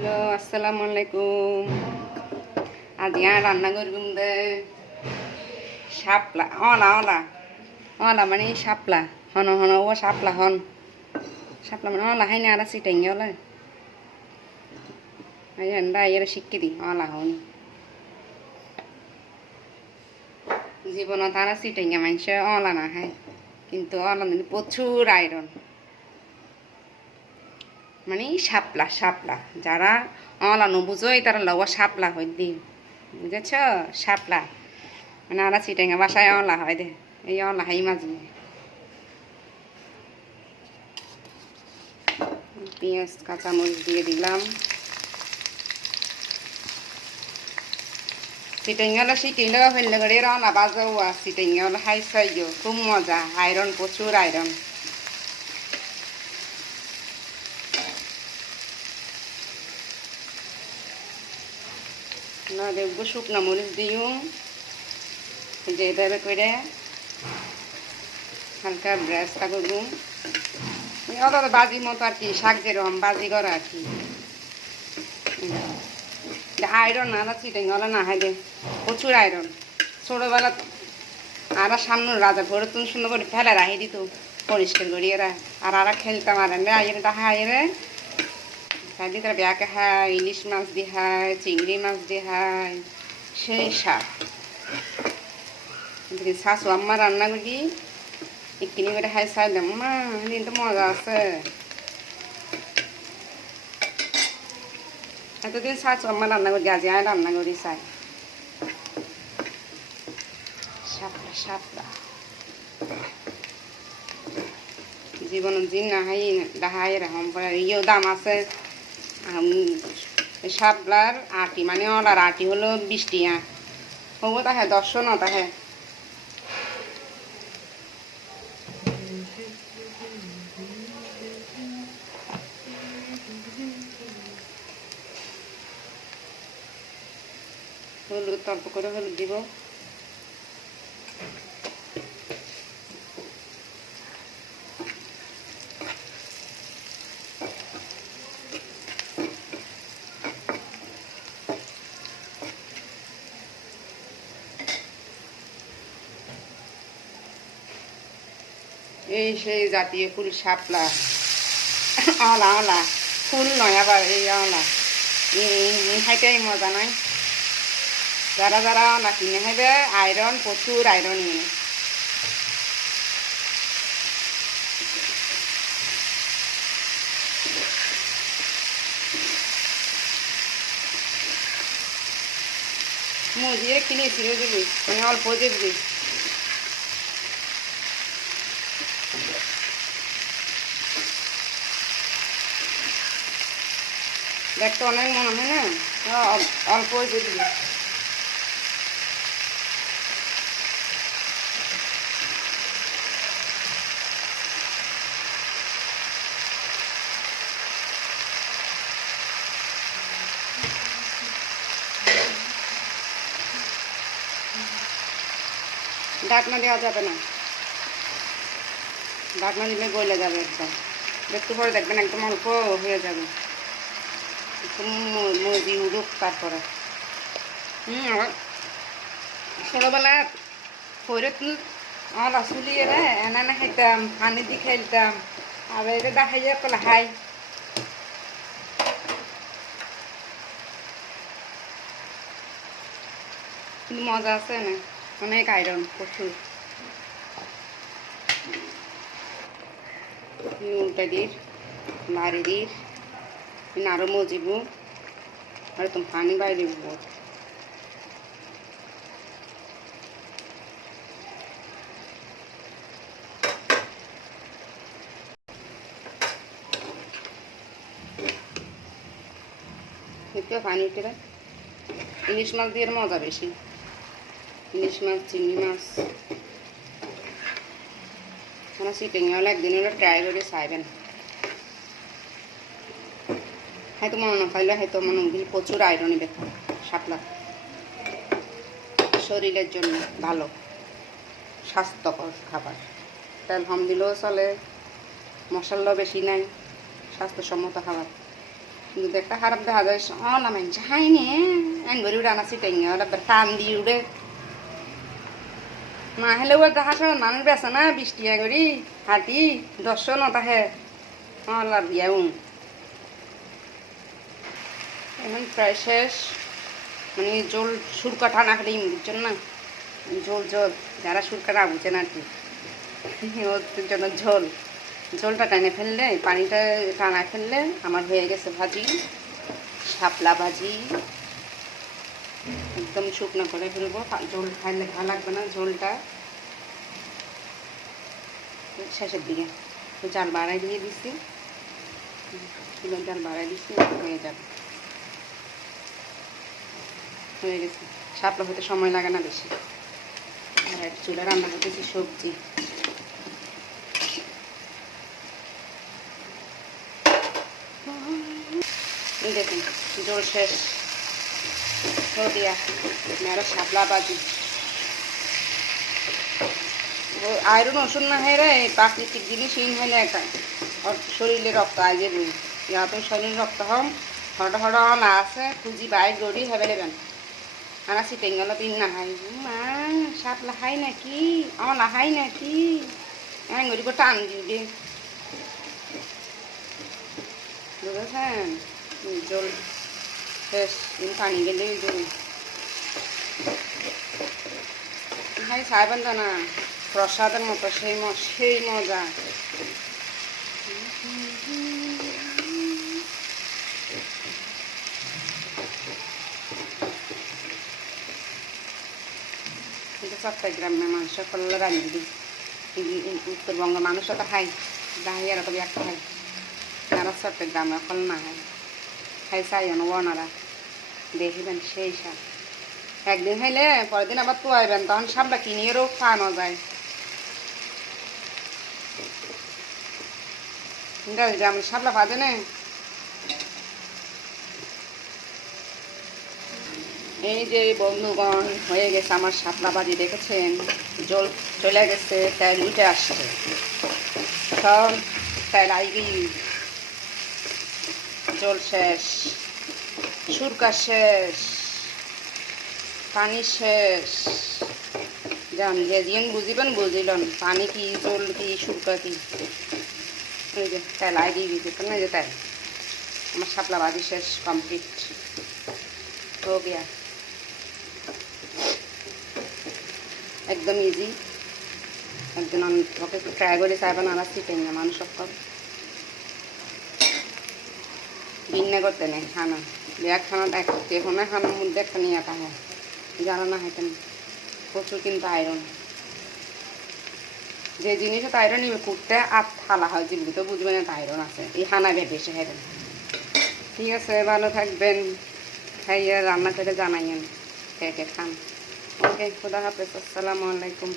Hello, আসসালামু আলাইকুম। আজ ইয়ার রান্না করবুম দে শাপলা অলা অলা অলা মানে শাপলা, হন হন, ও শাপলা হন। শাপলা মানে অলা হাই না আর সিটাই আই এন্ডা এর শিখে দি অলা হন। জীবন তারা সিটাই মানুষ অলা না হয়, কিন্তু অলা প্রচুর আয়রন। মানে শাপলা শাপলা। যারা অলানো বুঝোই তারা লওয়া শাপলা হয় দি বুঝেছ? শাপলা। মানে আরা চিটেঙ্গা বাসায় অলা হয় দে। এই অলা হাই মাঝে পেঁয়াজ, কাঁচামরিচ দিয়ে দিলাম। চিটেঙ্গালা শিখিলে ফেললে করে রওনা বাজাও চিটেঙ্গালা হাই সাইজ খুব মজা। আয়রন, প্রচুর আয়রন। না, দেখব শুকনো মরিচ দিও। যে এভাবে করে হালকা ব্রাশটা করব। অত বাজি মতো আর কি, শাক যেরকম বাজি করা আর কি। আয়রন না চিটেং গলা না দে প্রচুর আয়রন ছোটোবেলা আর সামনে রাজা ঘরে তুমি সুন্দর করে ফেলে রাখি দিত, পরিষ্কার করি এরা আর আর খেলতাম আর আইরে দেখা তারা ব্যাকে হায় ইলিশ মাছ দিয়ে হায় চিংড়ি মাছ দিয়ে হায় সেই শাক শাশু আম্মা রান্না করি এক্ষিনি করে হাই চাইলাম মা দিন তো মজা আছে এতদিন শাশু আম্মা রান্না করি আজ আয় রান্না করি চাই সাপলা সাপলা জীবনের দিন না হাই ডাহাই এরকম ইয়েও দাম আছে শাপলার আটি মানে ওলার আটি হলো বৃষ্টি টিয়া হব তাহে দশশো ন তাহে। হলুদ, অল্প করে হলুদ দিব। এই সেই জাতীয় ফুল শাপলা। আলা আলা ফুল নয় আবার এই আলা খাইতেই মজা নয়। যারা যারা আলা কিনে খাইবে আয়রন, প্রচুর আয়রন নিয়ে মজিয়ে কিনেছিল দিবি আমি অল্প দিবি দেখতে অনেক মনে হয় না অল্প দিয়ে দিবি ঢাকনা দেওয়া যাবে না ঢাকনা দিলে গলে যাবে একদম একটু পরে দেখবেন একদম অল্প হয়ে যাবে। মুরগি উড়ুক তারপরে। হুম ছোটোবেলা ফৈরে আমার আসুলিয়ে রে এনা না খাইতাম, পানি দিয়ে খেলতাম আর এটা দেখাই যায় কলে হাই কিন্তু মজা আছে না অনেক আয়রন প্রচুর। নুনটা দির নাড়ি দির আরও মজিব আর তুমি পানি বাইরে একটু পানি উঠে ইলিশ মাছ দিয়ে মজা বেশি। ইলিশ মাছ, চিংড়ি মাছ। সিটিং হলে একদিন হলে ট্রাই করে চাইবেন হয়তো মনে না খাইলে হয়তো মনে হয় প্রচুর আয়রন ব্যথা শাপলা শরীরের জন্য ভালো, স্বাস্থ্যকর খাবার। তেল হম দিলেও চলে, মশলাও বেশি নাই, স্বাস্থ্যসম্মত খাবার। কিন্তু একটা খারাপ দেখা যায় অলা মানছে হাই নে এন ভরি উড়ে আনাছি টেঙ্গে ওরা টান দিয়ে উড়ে না হলে ওর দেখা শোনা মানুষ বেছে না, বৃষ্টি করি হাতি দশশো নটা হে অলার দিয়াও এখন প্রায় শেষ। মানে জল সুরকা টানা খালি বুঝছেন না? ঝোল ঝোল যারা সুরকাটা বুঝে না আর কি ওর জন্য ঝোল ঝোলটা টানে ফেললে পানিটা টানা ফেললে আমার হয়ে গেছে ভাজি। শাপলা ভাজি। একদম শুকনো করে ফেলব। ঝোল খাইলে ভালো লাগবে না ঝোলটা শেষের দিকে। জাল বাড়াই দিয়ে দিচ্ছি চুলোর জাল বাড়াই দিচ্ছি হয়ে যাবে। হয়ে গেছে। শাপলা হতে সময় লাগে না বেশি। আর চুলা রান্না করতেছি সবজি। দেখুন, জল শেষ। দিয়া মেয়েরা শাপলা বাজি। আয়রন ওষুধ না হয় রে প্রাকৃতিক জিনিস ইন হইলে একটা ওর শরীরে রক্ত যাবে ইয়াতে শরীরে রক্ত হম হট হট না আছে, খুঁজি বাইর গড়ি হেবে নেবেন আনা আছি টেঙ্গল তিন না হাই মা সাপ লাহাই নাকি আমার লাহাই নাকি হ্যাঁ গরিব টান দিবে বুঝেছেন? জল ভাই সাহেবেন তো না প্রসাদের মতো সেই সেই মজা চট্টগ্রামে মাংস করলে দিই উত্তরবঙ্গ মানুষও তো খাই বাহিরা তো একটা খাই যারা চট্টগ্রামে ফল না খাই খাই, চাই ওনারা দেখিবেন সেই সাপ একদিন খাইলে পরের দিন আবার তো আইবেন তখন সাপটা কিনিয়েরও খাওয়ানো যায়। গ্রামের সাপলা বাজে না। এই যে বন্ধুগণ, হয়ে গেছে আমার শাপলা বাজি, দেখেছেন? জল চলে গেছে, তেল উঠে আসছে। সব তেল আইগি জল শেষ সুরকা শেষ, পানি শেষ। যান, যেদিন বুঝিবেন বুঝিলেন, পানি কি জল, কি সুরকা কি? তাই যে তাই লাগিয়ে দিতে পারেন যে তাই আমার সাপলা বাজি শেষ কমপ্লিট হো গিয়া। একদম ইজি একদিন আমি ওকে ট্রাই করে চাইবেন আমার শিখে মানুষ সব বিন্নে করতে নেই, খানা। বিয়া খানা এক যেখানে খানার মধ্যে একটা নিয়ে থাকে জানা না হয় কেন? প্রচুর কিন্তু আয়রন যে জিনিসে আয়রন নিবে, কুটতে আর থালা হয় যেগুলো তো বুঝবে না আয়রন আছে। এই হানা ভেবে এসে খাইবেন ঠিক আছে, ভালো থাকবেন। খাইয়ে রান্না করে জানাইয়েন। কে কে খান? ওকে, খুদা হাফেজ, আসসালামু আলাইকুম।